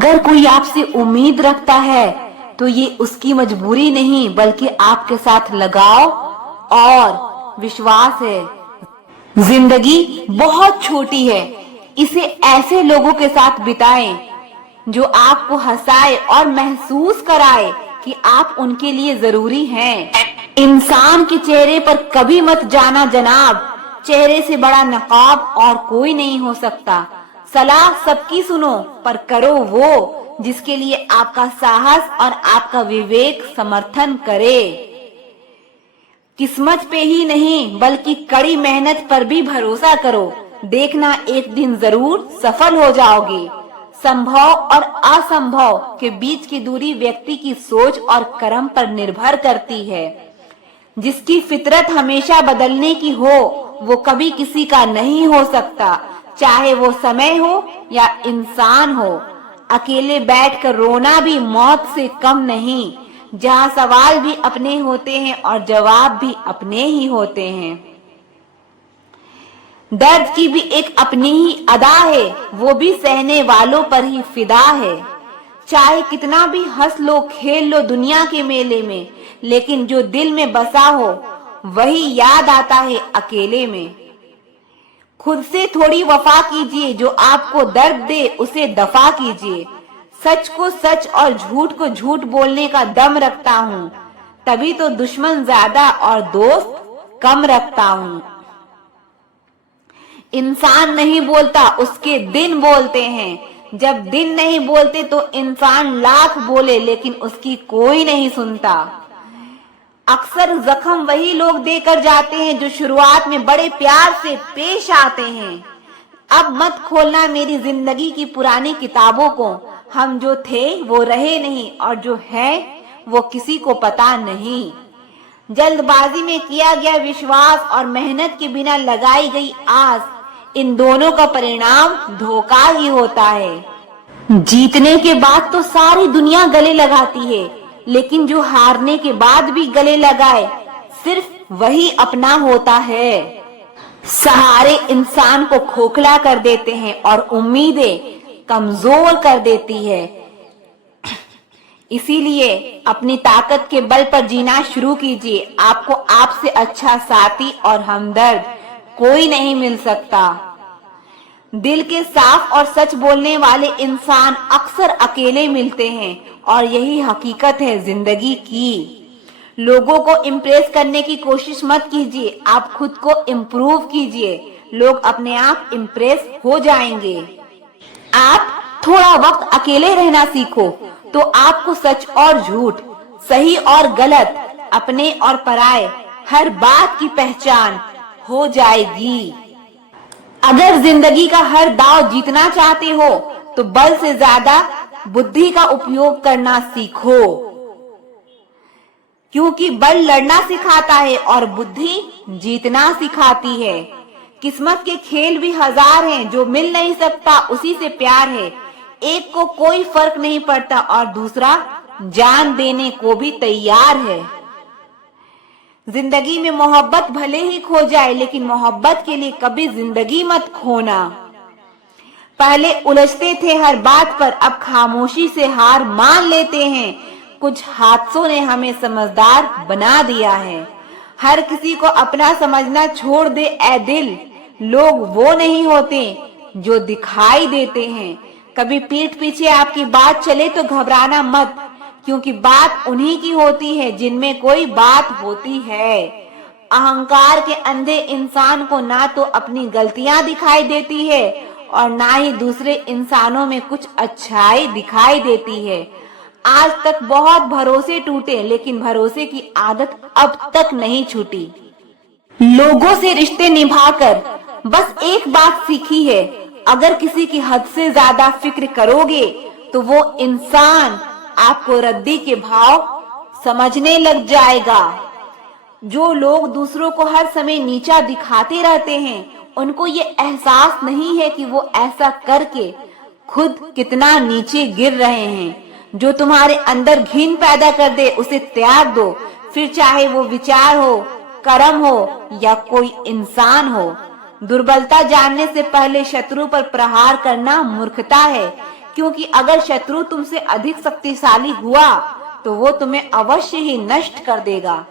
अगर कोई आपसे उम्मीद रखता है तो ये उसकी मजबूरी नहीं बल्कि आपके साथ लगाव और विश्वास है। जिंदगी बहुत छोटी है, इसे ऐसे लोगों के साथ बिताएं जो आपको हंसाए और महसूस कराए कि आप उनके लिए जरूरी हैं। इंसान के चेहरे पर कभी मत जाना जनाब, चेहरे से बड़ा नकाब और कोई नहीं हो सकता। सलाह सबकी सुनो पर करो वो जिसके लिए आपका साहस और आपका विवेक समर्थन करे। किस्मत पे ही नहीं बल्कि कड़ी मेहनत पर भी भरोसा करो, देखना एक दिन जरूर सफल हो जाओगे। संभव और असंभव के बीच की दूरी व्यक्ति की सोच और कर्म पर निर्भर करती है। जिसकी फितरत हमेशा बदलने की हो वो कभी किसी का नहीं हो सकता, चाहे वो समय हो या इंसान हो। अकेले बैठकर रोना भी मौत से कम नहीं, जहाँ सवाल भी अपने होते हैं और जवाब भी अपने ही होते हैं। दर्द की भी एक अपनी ही अदा है, वो भी सहने वालों पर ही फिदा है। चाहे कितना भी हंस लो खेल लो दुनिया के मेले में, लेकिन जो दिल में बसा हो वही याद आता है अकेले में। खुद से थोड़ी वफा कीजिए, जो आपको दर्द दे उसे दफा कीजिए। सच को सच और झूठ को झूठ बोलने का दम रखता हूँ, तभी तो दुश्मन ज्यादा और दोस्त कम रखता हूँ। इंसान नहीं बोलता, उसके दिन बोलते हैं। जब दिन नहीं बोलते तो इंसान लाख बोले लेकिन उसकी कोई नहीं सुनता। अक्सर जख्म वही लोग देकर जाते हैं जो शुरुआत में बड़े प्यार से पेश आते हैं। अब मत खोलना मेरी जिंदगी की पुरानी किताबों को, हम जो थे वो रहे नहीं और जो है वो किसी को पता नहीं। जल्दबाजी में किया गया विश्वास और मेहनत के बिना लगाई गई आस, इन दोनों का परिणाम धोखा ही होता है। जीतने के बाद तो सारी दुनिया गले लगाती है, लेकिन जो हारने के बाद भी गले लगाए सिर्फ वही अपना होता है। सहारे इंसान को खोखला कर देते हैं और उम्मीदें कमजोर कर देती है। इसीलिए अपनी ताकत के बल पर जीना शुरू कीजिए। आपको आपसे अच्छा साथी और हमदर्द कोई नहीं मिल सकता। दिल के साफ और सच बोलने वाले इंसान अक्सर अकेले मिलते हैं और यही हकीकत है जिंदगी की। लोगों को इम्प्रेस करने की कोशिश मत कीजिए, आप खुद को इम्प्रूव कीजिए, लोग अपने आप इम्प्रेस हो जाएंगे। आप थोड़ा वक्त अकेले रहना सीखो तो आपको सच और झूठ, सही और गलत, अपने और पराये हर बात की पहचान हो जाएगी। अगर जिंदगी का हर दाव जीतना चाहते हो तो बल से ज्यादा बुद्धि का उपयोग करना सीखो, क्योंकि बल लड़ना सिखाता है और बुद्धि जीतना सिखाती है। किस्मत के खेल भी हजार हैं, जो मिल नहीं सकता उसी से प्यार है। एक को कोई फर्क नहीं पड़ता और दूसरा जान देने को भी तैयार है। जिंदगी में मोहब्बत भले ही खो जाए, लेकिन मोहब्बत के लिए कभी जिंदगी मत खोना। पहले उलझते थे हर बात पर, अब खामोशी से हार मान लेते हैं। कुछ हादसों ने हमें समझदार बना दिया है। हर किसी को अपना समझना छोड़ दे ऐ दिल, लोग वो नहीं होते जो दिखाई देते हैं। कभी पीठ पीछे आपकी बात चले तो घबराना मत, क्योंकि बात उन्हीं की होती है जिनमें कोई बात होती है। अहंकार के अंधे इंसान को ना तो अपनी गलतियां दिखाई देती है और ना ही दूसरे इंसानों में कुछ अच्छाई दिखाई देती है। आज तक बहुत भरोसे टूटे, लेकिन भरोसे की आदत अब तक नहीं छूटी। लोगों से रिश्ते निभाकर बस एक बात सीखी है, अगर किसी की हद से ज्यादा फिक्र करोगे तो वो इंसान आपको रद्दी के भाव समझने लग जाएगा। जो लोग दूसरों को हर समय नीचा दिखाते रहते हैं, उनको ये एहसास नहीं है कि वो ऐसा करके खुद कितना नीचे गिर रहे हैं। जो तुम्हारे अंदर घिन पैदा कर दे उसे त्याग दो, फिर चाहे वो विचार हो, कर्म हो या कोई इंसान हो। दुर्बलता जानने से पहले शत्रु पर प्रहार करना मूर्खता है। क्योंकि अगर शत्रु तुमसे अधिक शक्तिशाली हुआ तो वो तुम्हें अवश्य ही नष्ट कर देगा।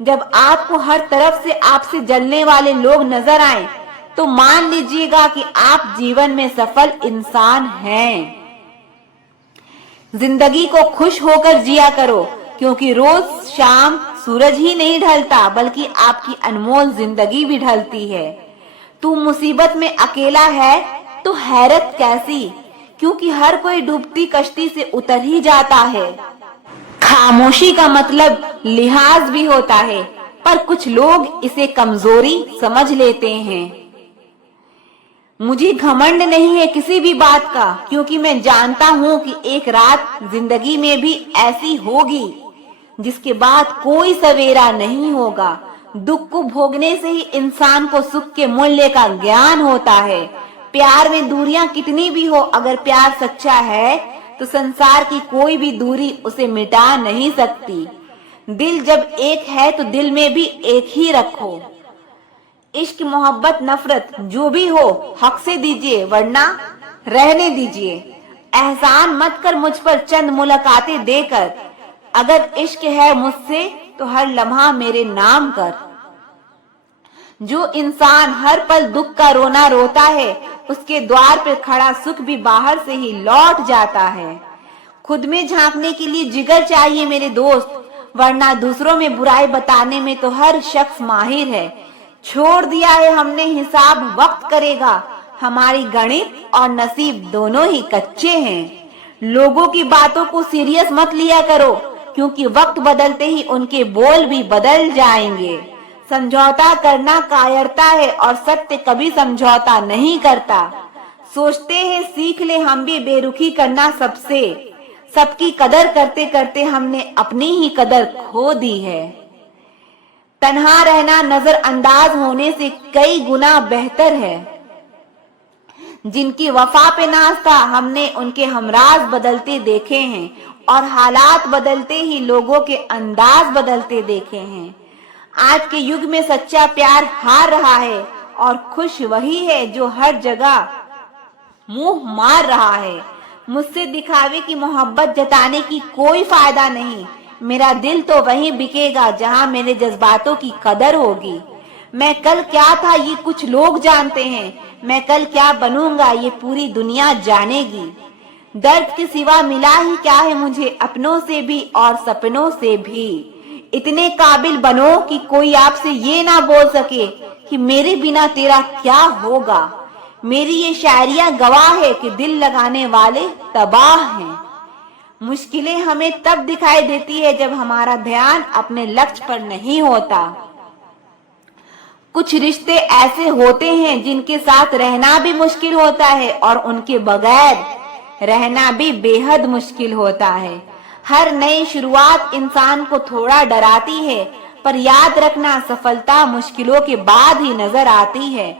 जब आपको हर तरफ से आपसे जलने वाले लोग नजर आए तो मान लीजिएगा कि आप जीवन में सफल इंसान हैं। जिंदगी को खुश होकर जिया करो, क्योंकि रोज शाम सूरज ही नहीं ढलता बल्कि आपकी अनमोल जिंदगी भी ढलती है। तू मुसीबत में अकेला है तो हैरत कैसी, क्योंकि हर कोई डूबती कश्ती से उतर ही जाता है। खामोशी का मतलब लिहाज भी होता है, पर कुछ लोग इसे कमजोरी समझ लेते हैं। मुझे घमंड नहीं है किसी भी बात का, क्योंकि मैं जानता हूँ कि एक रात जिंदगी में भी ऐसी होगी जिसके बाद कोई सवेरा नहीं होगा। दुख को भोगने से ही इंसान को सुख के मूल्य का ज्ञान होता है। प्यार में दूरियां कितनी भी हो, अगर प्यार सच्चा है तो संसार की कोई भी दूरी उसे मिटा नहीं सकती। दिल जब एक है तो दिल में भी एक ही रखो। इश्क मोहब्बत नफरत जो भी हो हक से दीजिए, वरना रहने दीजिए। एहसान मत कर मुझ पर चंद मुलाकातें देकर, अगर इश्क है मुझसे तो हर लम्हा मेरे नाम कर। जो इंसान हर पल दुख का रोना रोता है उसके द्वार पर खड़ा सुख भी बाहर से ही लौट जाता है। खुद में झांकने के लिए जिगर चाहिए मेरे दोस्त, वरना दूसरों में बुराई बताने में तो हर शख्स माहिर है। छोड़ दिया है हमने हिसाब वक्त करेगा, हमारी गणित और नसीब दोनों ही कच्चे हैं। लोगों की बातों को सीरियस मत लिया करो, क्योंकि वक्त बदलते ही उनके बोल भी बदल जाएंगे। समझौता करना कायरता है और सत्य कभी समझौता नहीं करता। सोचते हैं सीख ले हम भी बेरुखी करना सबसे, सबकी कदर करते करते हमने अपनी ही कदर खो दी है। तन्हा रहना नजरअंदाज होने से कई गुना बेहतर है। जिनकी वफा पे नाज था हमने उनके हमराज बदलते देखे हैं, और हालात बदलते ही लोगों के अंदाज बदलते देखे हैं। आज के युग में सच्चा प्यार हार रहा है और खुश वही है जो हर जगह मुंह मार रहा है। मुझसे दिखावे की मोहब्बत जताने की कोई फायदा नहीं। मेरा दिल तो वहीं बिकेगा जहां मेरे जज्बातों की कदर होगी। मैं कल क्या था ये कुछ लोग जानते हैं, मैं कल क्या बनूंगा ये पूरी दुनिया जानेगी। दर्द के सिवा मिला ही क्या है मुझे अपनों से भी और सपनों से भी। इतने काबिल बनो कि कोई आपसे ये ना बोल सके कि मेरे बिना तेरा क्या होगा। मेरी ये शायरियां गवाह है कि दिल लगाने वाले तबाह हैं। मुश्किलें हमें तब दिखाई देती है जब हमारा ध्यान अपने लक्ष्य पर नहीं होता। कुछ रिश्ते ऐसे होते हैं जिनके साथ रहना भी मुश्किल होता है और उनके बगैर रहना भी बेहद मुश्किल होता है। हर नई शुरुआत इंसान को थोड़ा डराती है, पर याद रखना सफलता मुश्किलों के बाद ही नजर आती है।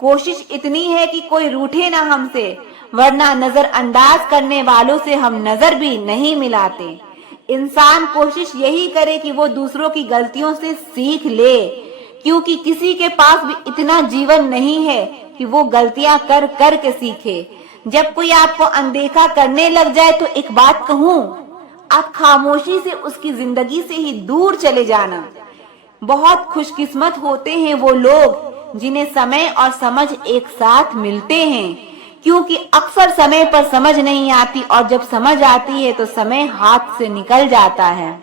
कोशिश इतनी है कि कोई रूठे ना हमसे, वरना नजरअंदाज करने वालों से हम नजर भी नहीं मिलाते। इंसान कोशिश यही करे कि वो दूसरों की गलतियों से सीख ले, क्योंकि किसी के पास भी इतना जीवन नहीं है कि वो गलतियां कर कर के सीखे। जब कोई आपको अनदेखा करने लग जाए तो एक बात कहूं, आप खामोशी से उसकी जिंदगी से ही दूर चले जाना। बहुत खुशकिस्मत होते हैं वो लोग जिन्हें समय और समझ एक साथ मिलते हैं, क्योंकि अक्सर समय पर समझ नहीं आती और जब समझ आती है तो समय हाथ से निकल जाता है।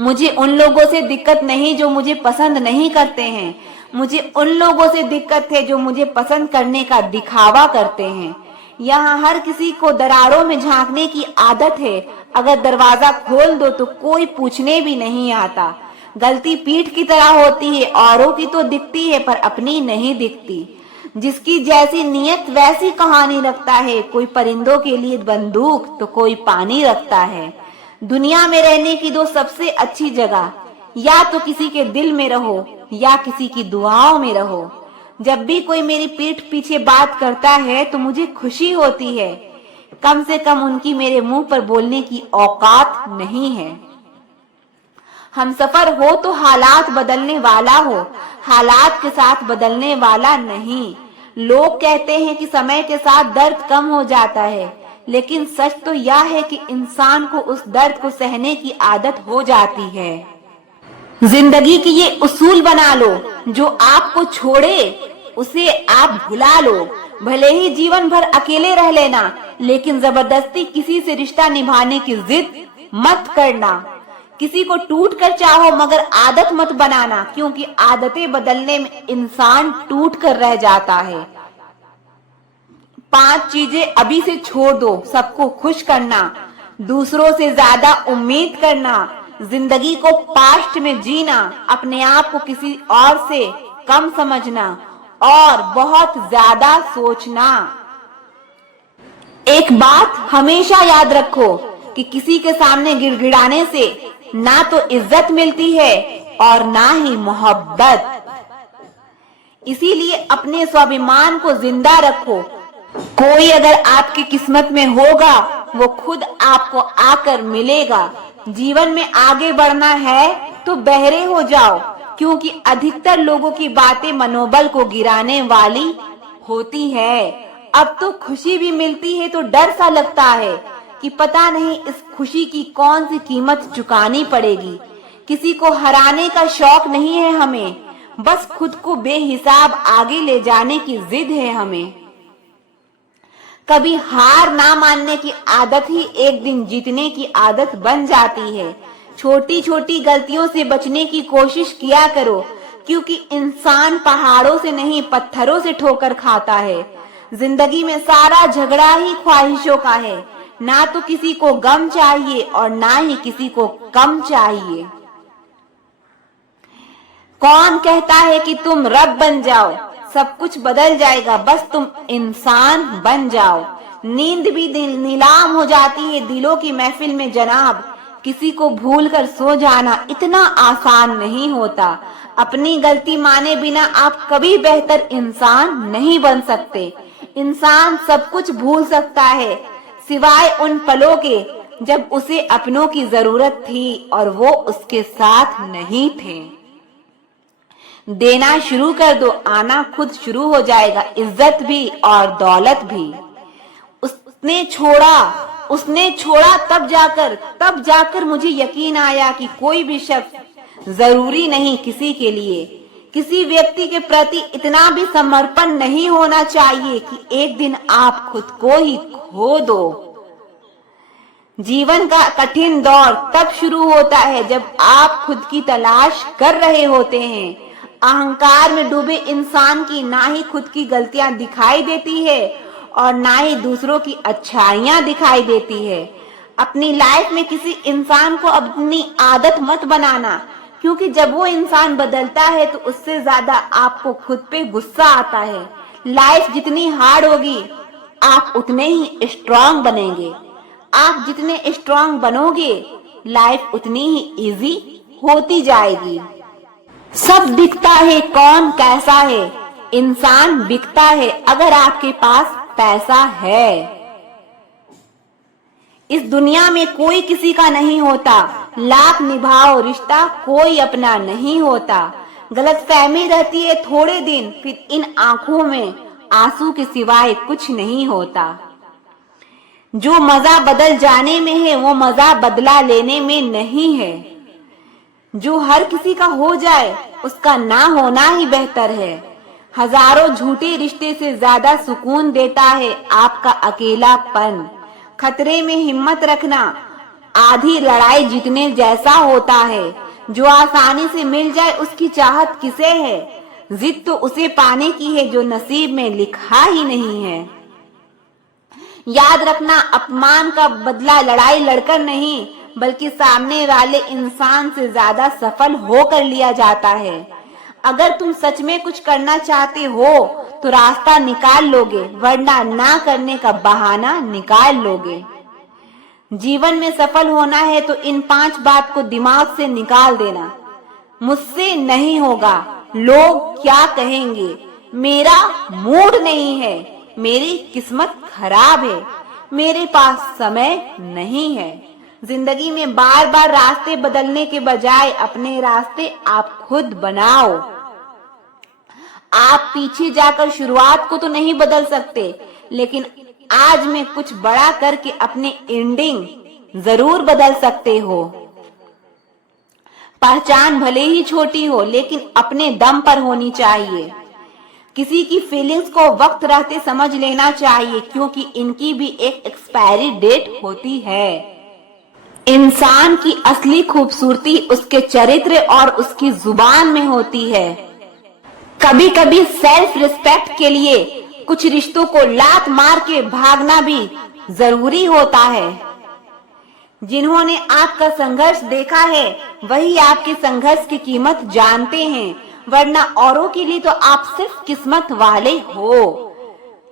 मुझे उन लोगों से दिक्कत नहीं जो मुझे पसंद नहीं करते हैं, मुझे उन लोगों से दिक्कत है जो मुझे पसंद करने का दिखावा करते हैं। यहाँ हर किसी को दरारों में झांकने की आदत है, अगर दरवाजा खोल दो तो कोई पूछने भी नहीं आता। गलती पीठ की तरह होती है, औरों की तो दिखती है पर अपनी नहीं दिखती। जिसकी जैसी नियत वैसी कहानी रखता है, कोई परिंदों के लिए बंदूक तो कोई पानी रखता है। दुनिया में रहने की दो सबसे अच्छी जगह, या तो किसी के दिल में रहो या किसी की दुआओं में रहो। जब भी कोई मेरी पीठ पीछे बात करता है तो मुझे खुशी होती है, कम से कम उनकी मेरे मुंह पर बोलने की औकात नहीं है। हम सफर हो तो हालात बदलने वाला हो, हालात के साथ बदलने वाला नहीं। लोग कहते हैं कि समय के साथ दर्द कम हो जाता है, लेकिन सच तो यह है कि इंसान को उस दर्द को सहने की आदत हो जाती है। जिंदगी की ये उसूल बना लो, जो आपको छोड़े उसे आप भुला लो। भले ही जीवन भर अकेले रह लेना, लेकिन जबरदस्ती किसी से रिश्ता निभाने की जिद मत करना। किसी को टूट कर चाहो, मगर आदत मत बनाना, क्योंकि आदतें बदलने में इंसान टूट कर रह जाता है। 5 चीजें अभी से छोड़ दो। सबको खुश करना, दूसरों से ज्यादा उम्मीद करना, जिंदगी को पास्ट में जीना, अपने आप को किसी और से कम समझना और बहुत ज्यादा सोचना। एक बात हमेशा याद रखो कि किसी के सामने गिड़गिड़ाने से ना तो इज्जत मिलती है और ना ही मोहब्बत। इसीलिए अपने स्वाभिमान को जिंदा रखो। कोई अगर आपकी किस्मत में होगा, वो खुद आपको आकर मिलेगा। जीवन में आगे बढ़ना है तो बहरे हो जाओ, क्योंकि अधिकतर लोगों की बातें मनोबल को गिराने वाली होती है। अब तो खुशी भी मिलती है तो डर सा लगता है कि पता नहीं इस खुशी की कौन सी कीमत चुकानी पड़ेगी। किसी को हराने का शौक नहीं है हमें, बस खुद को बेहिसाब आगे ले जाने की जिद है हमें। कभी हार ना मानने की आदत ही एक दिन जीतने की आदत बन जाती है। छोटी छोटी गलतियों से बचने की कोशिश किया करो, क्योंकि इंसान पहाड़ों से नहीं पत्थरों से ठोकर खाता है। जिंदगी में सारा झगड़ा ही ख्वाहिशों का है। ना तो किसी को गम चाहिए और ना ही किसी को कम चाहिए। कौन कहता है कि तुम रब बन जाओ, सब कुछ बदल जाएगा, बस तुम इंसान बन जाओ। नींद भी नीलाम हो जाती है दिलों की महफिल में जनाब। किसी को भूल कर सो जाना इतना आसान नहीं होता। अपनी गलती माने बिना आप कभी बेहतर इंसान नहीं बन सकते। इंसान सब कुछ भूल सकता है, सिवाय उन पलों के जब उसे अपनों की जरूरत थी और वो उसके साथ नहीं थे। देना शुरू कर दो, आना खुद शुरू हो जाएगा, इज्जत भी और दौलत भी। उसने छोड़ा तब जाकर मुझे यकीन आया कि कोई भी शख्स जरूरी नहीं किसी के लिए। किसी व्यक्ति के प्रति इतना भी समर्पण नहीं होना चाहिए कि एक दिन आप खुद को ही खो दो। जीवन का कठिन दौर तब शुरू होता है जब आप खुद की तलाश कर रहे होते हैं। अहंकार में डूबे इंसान की ना ही खुद की गलतियां दिखाई देती है और ना ही दूसरों की अच्छाइयां दिखाई देती है। अपनी लाइफ में किसी इंसान को अपनी आदत मत बनाना, क्योंकि जब वो इंसान बदलता है तो उससे ज्यादा आपको खुद पे गुस्सा आता है। लाइफ जितनी हार्ड होगी, आप उतने ही स्ट्रांग बनेंगे। आप जितने स्ट्रांग बनोगे, लाइफ उतनी ही इजी होती जाएगी। सब दिखता है कौन कैसा है, इंसान बिकता है अगर आपके पास पैसा है। इस दुनिया में कोई किसी का नहीं होता, लाख निभाओ रिश्ता कोई अपना नहीं होता। गलतफहमी रहती है थोड़े दिन, फिर इन आंखों में आंसू के सिवाय कुछ नहीं होता। जो मजा बदल जाने में है, वो मजा बदला लेने में नहीं है। जो हर किसी का हो जाए, उसका ना होना ही बेहतर है। हजारों झूठे रिश्ते से ज्यादा सुकून देता है आपका अकेलापन। खतरे में हिम्मत रखना आधी लड़ाई जीतने जैसा होता है। जो आसानी से मिल जाए उसकी चाहत किसे है। जिद तो उसे पाने की है जो नसीब में लिखा ही नहीं है। याद रखना, अपमान का बदला लड़ाई लड़कर नहीं, बल्कि सामने वाले इंसान से ज्यादा सफल होकर लिया जाता है। अगर तुम सच में कुछ करना चाहते हो तो रास्ता निकाल लोगे, वरना ना करने का बहाना निकाल लोगे। जीवन में सफल होना है तो इन 5 बात को दिमाग से निकाल देना। मुझसे नहीं होगा, लोग क्या कहेंगे, मेरा मूड नहीं है, मेरी किस्मत खराब है, मेरे पास समय नहीं है। जिंदगी में बार बार रास्ते बदलने के बजाय अपने रास्ते आप खुद बनाओ। आप पीछे जाकर शुरुआत को तो नहीं बदल सकते, लेकिन आज में कुछ बड़ा करके अपनी एंडिंग जरूर बदल सकते हो। पहचान भले ही छोटी हो, लेकिन अपने दम पर होनी चाहिए। किसी की फीलिंग्स को वक्त रहते समझ लेना चाहिए, क्योंकि इनकी भी एक एक्सपायरी डेट होती है। इंसान की असली खूबसूरती उसके चरित्र और उसकी जुबान में होती है। कभी कभी सेल्फ रिस्पेक्ट के लिए कुछ रिश्तों को लात मार के भागना भी जरूरी होता है। जिन्होंने आपका संघर्ष देखा है वही आपके संघर्ष की कीमत जानते हैं, वरना औरों के लिए तो आप सिर्फ किस्मत वाले हो।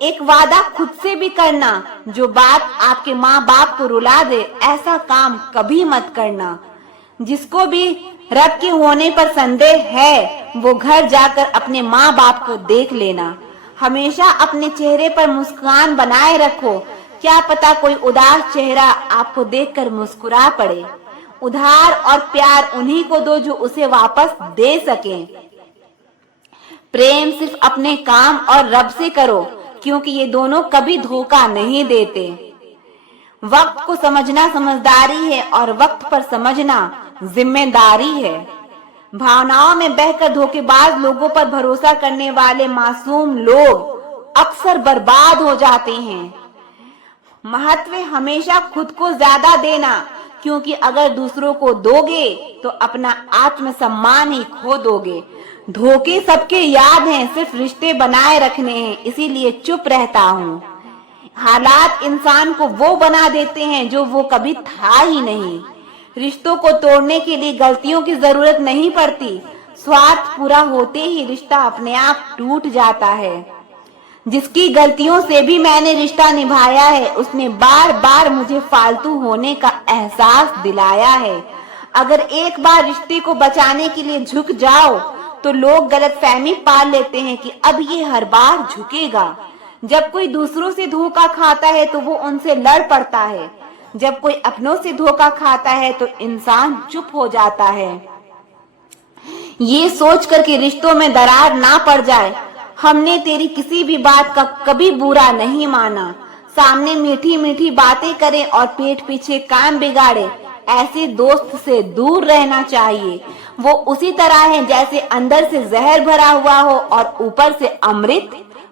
एक वादा खुद से भी करना, जो बात आपके माँ बाप को रुला दे ऐसा काम कभी मत करना। जिसको भी रब के होने पर संदेह है वो घर जाकर अपने माँ बाप को देख लेना। हमेशा अपने चेहरे पर मुस्कान बनाए रखो, क्या पता कोई उदास चेहरा आपको देखकर मुस्कुरा पड़े। उधार और प्यार उन्हीं को दो जो उसे वापस दे सके। प्रेम सिर्फ अपने काम और रब से करो, क्योंकि ये दोनों कभी धोखा नहीं देते। वक्त को समझना समझदारी है और वक्त पर समझना जिम्मेदारी है। भावनाओं में बहकर धोखेबाज लोगों पर भरोसा करने वाले मासूम लोग अक्सर बर्बाद हो जाते हैं। महत्व हमेशा खुद को ज्यादा देना, क्योंकि अगर दूसरों को दोगे तो अपना आत्मसम्मान ही खो दोगे। धोखे सबके याद हैं, सिर्फ रिश्ते बनाए रखने हैं, इसीलिए चुप रहता हूँ। हालात इंसान को वो बना देते हैं जो वो कभी था ही नहीं। रिश्तों को तोड़ने के लिए गलतियों की जरूरत नहीं पड़ती, स्वार्थ पूरा होते ही रिश्ता अपने आप टूट जाता है। जिसकी गलतियों से भी मैंने रिश्ता निभाया है उसने बार बार मुझे फालतू होने का एहसास दिलाया है। अगर एक बार रिश्ते को बचाने के लिए झुक जाओ तो लोग गलतफहमी पाल लेते हैं कि अब ये हर बार झुकेगा। जब कोई दूसरों से धोखा खाता है तो वो उनसे लड़ पड़ता है। जब कोई अपनों से धोखा खाता है तो इंसान चुप हो जाता है। ये सोच कर के रिश्तों में दरार ना पड़ जाए, हमने तेरी किसी भी बात का कभी बुरा नहीं माना। सामने मीठी मीठी बातें करें और पीठ पीछे काम बिगाड़े, ऐसे दोस्त से दूर रहना चाहिए। वो उसी तरह है जैसे अंदर से जहर भरा हुआ हो और ऊपर से अमृत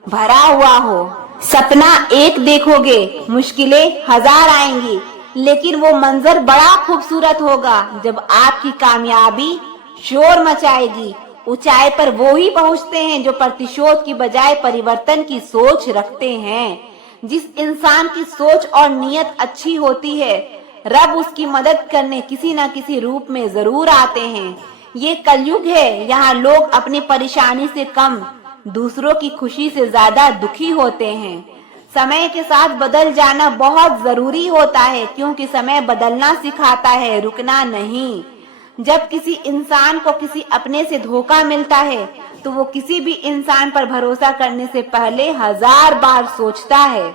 भरा हुआ हो। सपना एक देखोगे, मुश्किलें हजार आएंगी, लेकिन वो मंजर बड़ा खूबसूरत होगा जब आपकी कामयाबी शोर मचाएगी। ऊंचाई पर वो ही पहुंचते हैं जो प्रतिशोध की बजाय परिवर्तन की सोच रखते हैं। जिस इंसान की सोच और नीयत अच्छी होती है, रब उसकी मदद करने किसी न किसी रूप में जरूर आते हैं। ये कलयुग है, यहाँ लोग अपनी परेशानी से कम दूसरों की खुशी से ज्यादा दुखी होते हैं। समय के साथ बदल जाना बहुत जरूरी होता है, क्योंकि समय बदलना सिखाता है, रुकना नहीं। जब किसी इंसान को किसी अपने से धोखा मिलता है तो वो किसी भी इंसान पर भरोसा करने से पहले 1000 बार सोचता है।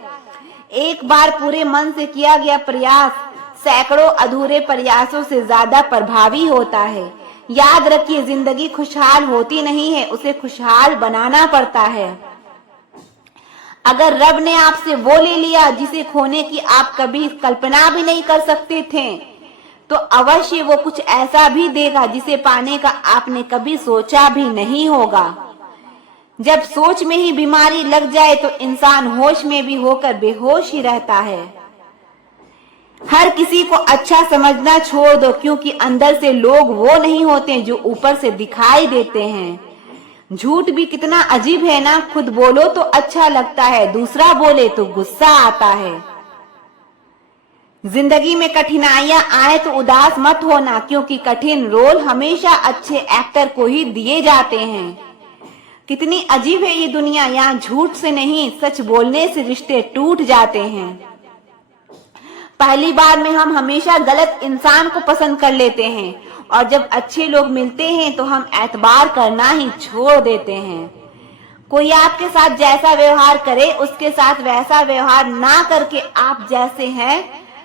एक बार पूरे मन से किया गया प्रयास सैकड़ों अधूरे प्रयासों से ज्यादा प्रभावी होता है। याद रखिए, जिंदगी खुशहाल होती नहीं है, उसे खुशहाल बनाना पड़ता है। अगर रब ने आपसे वो ले लिया जिसे खोने की आप कभी कल्पना भी नहीं कर सकते थे, तो अवश्य वो कुछ ऐसा भी देगा जिसे पाने का आपने कभी सोचा भी नहीं होगा। जब सोच में ही बीमारी लग जाए तो इंसान होश में भी होकर बेहोश ही रहता है। हर किसी को अच्छा समझना छोड़ दो, क्योंकि अंदर से लोग वो नहीं होते जो ऊपर से दिखाई देते हैं। झूठ भी कितना अजीब है ना, खुद बोलो तो अच्छा लगता है, दूसरा बोले तो गुस्सा आता है। जिंदगी में कठिनाइयां आए तो उदास मत होना, क्योंकि कठिन रोल हमेशा अच्छे एक्टर को ही दिए जाते हैं। कितनी अजीब है ये दुनिया, यहाँ झूठ से नहीं सच बोलने से रिश्ते टूट जाते हैं। पहली बार में हम हमेशा गलत इंसान को पसंद कर लेते हैं और जब अच्छे लोग मिलते हैं तो हम एतबार करना ही छोड़ देते हैं। कोई आपके साथ जैसा व्यवहार करे उसके साथ वैसा व्यवहार ना करके आप जैसे हैं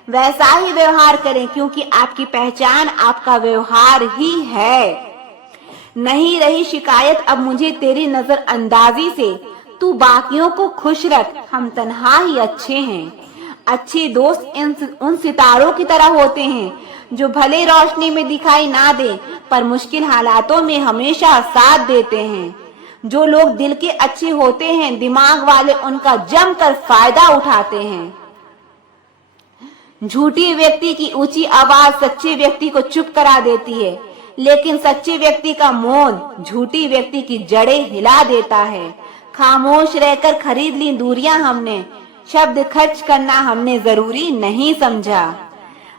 वैसा ही व्यवहार करें, क्योंकि आपकी पहचान आपका व्यवहार ही है। नहीं रही शिकायत अब मुझे तेरी नजरअंदाजी से। तू बाकियों को खुश रख, हम तन्हा ही अच्छे हैं। अच्छे दोस्त उन सितारों की तरह होते हैं जो भले रोशनी में दिखाई ना दे पर मुश्किल हालातों में हमेशा साथ देते हैं। जो लोग दिल के अच्छे होते हैं, दिमाग वाले उनका जमकर फायदा उठाते हैं। झूठी व्यक्ति की ऊंची आवाज सच्चे व्यक्ति को चुप करा देती है, लेकिन सच्चे व्यक्ति का मौन झूठी व्यक्ति की जड़ें हिला देता है। खामोश रहकर खरीद ली दूरियां हमने, शब्द खर्च करना हमने जरूरी नहीं समझा।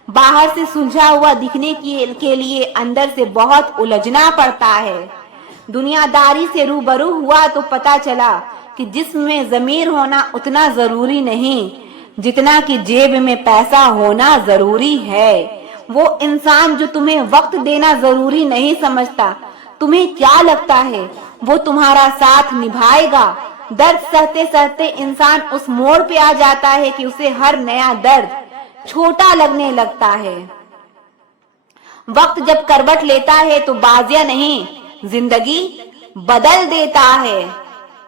बाहर से सुलझा हुआ दिखने के लिए अंदर से बहुत उलझना पड़ता है। दुनियादारी से रूबरू हुआ तो पता चला कि जिस्म में ज़मीर होना उतना जरूरी नहीं जितना कि जेब में पैसा होना जरूरी है। वो इंसान जो तुम्हें वक्त देना जरूरी नहीं समझता, तुम्हें क्या लगता है वो तुम्हारा साथ निभाएगा? दर्द सहते सहते इंसान उस मोड़ पे आ जाता है कि उसे हर नया दर्द छोटा लगने लगता है। वक्त जब करवट लेता है तो बाजियां नहीं, जिंदगी बदल देता है।